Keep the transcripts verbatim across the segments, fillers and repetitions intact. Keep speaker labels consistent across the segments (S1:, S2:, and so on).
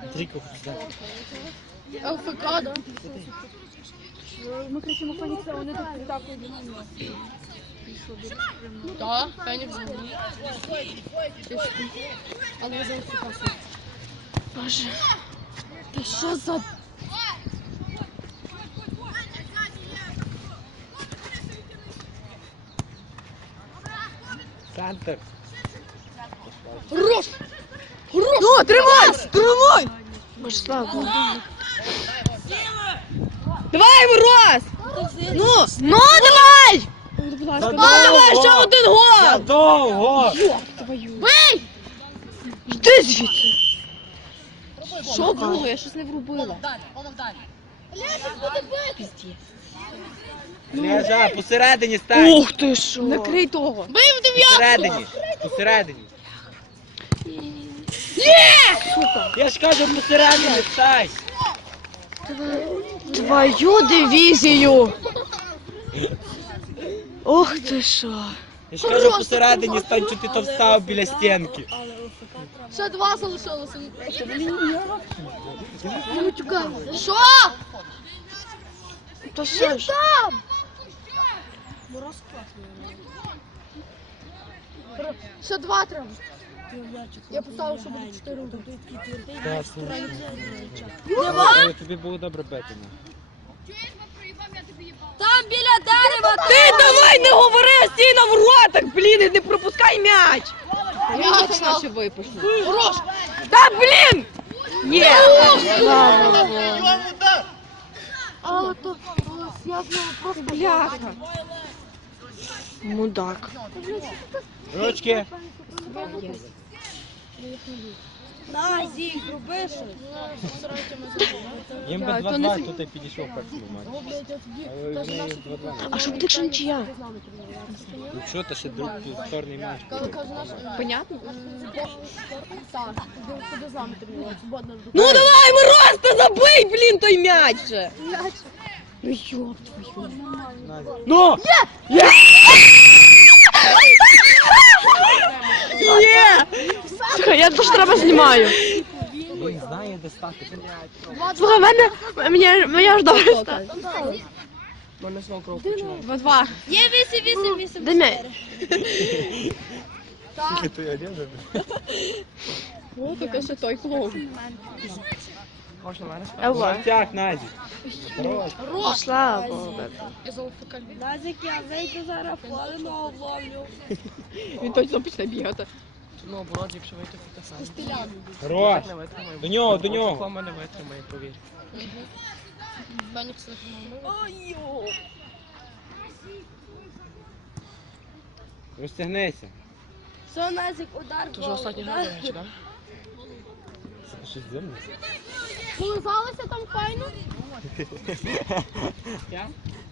S1: Трійку хочеш дати?
S2: ЛФК, да? Ми кричимо Фенікса, вони тут підтакують. Так, Фенікс. Але я за ЛФК. Боже. Та що за...
S1: Центр.
S2: Хорош! Хорош! Ну, тримай! Тримай!
S3: Боже, слава Богу.
S2: Давай, Мороз! Ну!
S3: Ну, давай!
S2: Будь ласка,
S1: Та
S2: давай,
S1: довго!
S2: ще один гол!
S1: Задовго!
S2: Бий!
S3: Йди звідси.
S2: Що було? Я щось не врубила.
S1: Лежа, посередині стань.
S3: Ух ти що.
S2: Накрий того. Бий в дев'ятку!
S1: Посередині. Посередині.
S2: Сука!
S1: Я ж кажу, посередині стань.
S3: Твою дивізію. Ух ти що.
S1: Я ж кажу, посередині стань, що ти то встав біля стінки.
S2: Ще два залишилося. Я не тюкаю. Що?
S3: Та що ж?
S2: Там! Ще два треба. Я поставив, що буде чотири.
S1: Давай. Тобі було добре бити.
S2: Там біля дерева!
S3: Ти давай не говори, стій на воротах, блін, і не пропускай м'яч.
S2: Я точно ще випущу. Хорош!
S3: Та блін! Є! Слава Богу.
S2: Але то я знову просто
S3: Бляха. Мудак.
S1: Ручки.
S2: Назік, роби щось.
S1: Їм би два-два, тут і підійшов перший матч. Але в неї два-два.
S3: А що буде, якщо нічия?
S1: Ну що, то ще друг повторний матч.
S2: Понятно? Так, куди з нами тренуватися?
S3: Ну давай, Мороз, та забий, блін, той м'яч же. Ну йоп твою.
S1: Ну!
S3: Є! Є! Слухай, я теж треба знімаю.
S1: Він знає, де стати.
S3: Слухай, мене, мені, мені аж добре стало. Два-два.
S2: Є вісім, вісім, вісім.
S3: Де м'яч?
S1: Скільки ти один?
S2: О, таке ще той клоун.
S3: Ева.
S1: Тяг, Назі. Хорош.
S3: О, слава Богу.
S2: Назік, я вийду зараз полено ловлю.
S3: Він точно почне бігати.
S4: Ну, оборот, якщо вийти фотосам.
S1: Хорош.
S4: Не витримає.
S1: До нього, до нього.
S4: Кома не витримає, повір.
S2: Фенікс
S1: Розтягнися.
S2: Все, Назік, удар.
S4: Це вже останній гра, до речі, так?
S1: Щось дивно.
S2: Полизалися там файно?
S4: Я?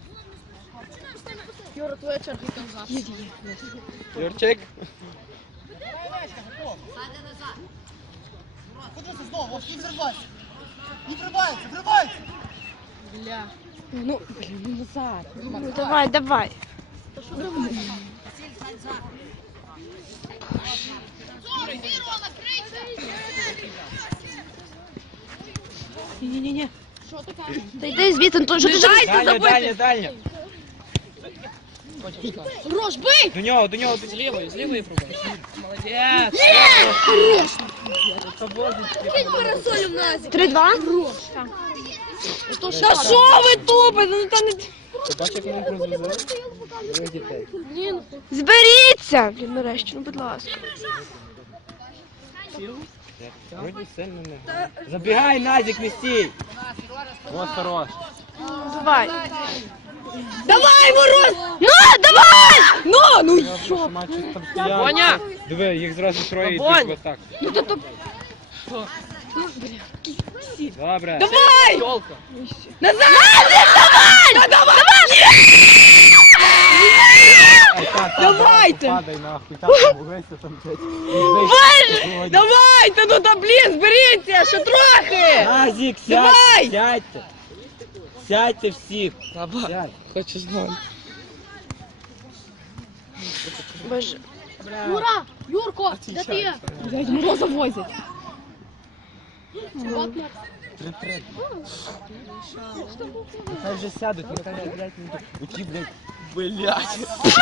S2: Юра, твоя черга там завтра.
S1: Юрчик.
S5: Куди знову? Не взривайся! Не взривайся! Взривайся!
S2: Бля.
S3: Ну, блін, ну назад. Ну давай, давай. Ні-ні-ні.
S2: Що таке?
S3: Та йди звідси, ну то що ти ж
S1: Дальня, дальня, дальня.
S2: Рош, бий!
S1: До нього, до нього.
S4: З лівої, з лівої пробуй. Молодець!
S2: Кинь парасолем, Назік.
S3: Три-два?
S2: Що ж
S3: Та що ви тупите? Ну та не...
S1: Ти бачиш, як вони розвезли? Двоє дітей.
S2: Блін,
S3: Зберіться! Блін, нарешті, ну будь ласка.
S1: Вроді сильно не. Забігай, Назік, не стій. Вот хорош.
S3: Давай. Давай, Мороз! Ну, давай! Ну, ну йоп.
S4: Боня!
S1: Диви, їх зразу троє йдуть
S4: Бонь!
S1: в атаку.
S3: Ну то то...
S1: Добре.
S3: Давай!
S4: Йолка!
S3: Назад! Давай! Давай! Давай!
S1: Ай, та, та,
S3: Давайте!
S1: Падай нахуй, так помогайся там, блядь.
S3: Боже! Давайте, ну та блін, зберіться, ще трохи!
S1: Назік,
S3: Давай!
S1: сядьте, сядьте. Сядьте всіх.
S4: Баба,
S1: Сядь.
S4: хочу знати.
S3: Боже.
S2: Юра, Юрко, де ти є?
S3: Блядь, Мороза возять.
S1: Три-три. Нехай вже сядуть, нехай, блядь, не то. Оті, блядь, блядь.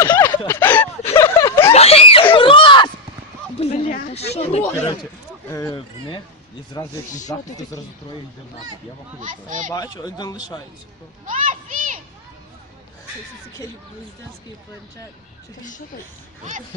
S1: Короче, е, в них і зразу як від захисту зразу троє йде в нас. Я вахую.
S4: А я бачу, один лишається.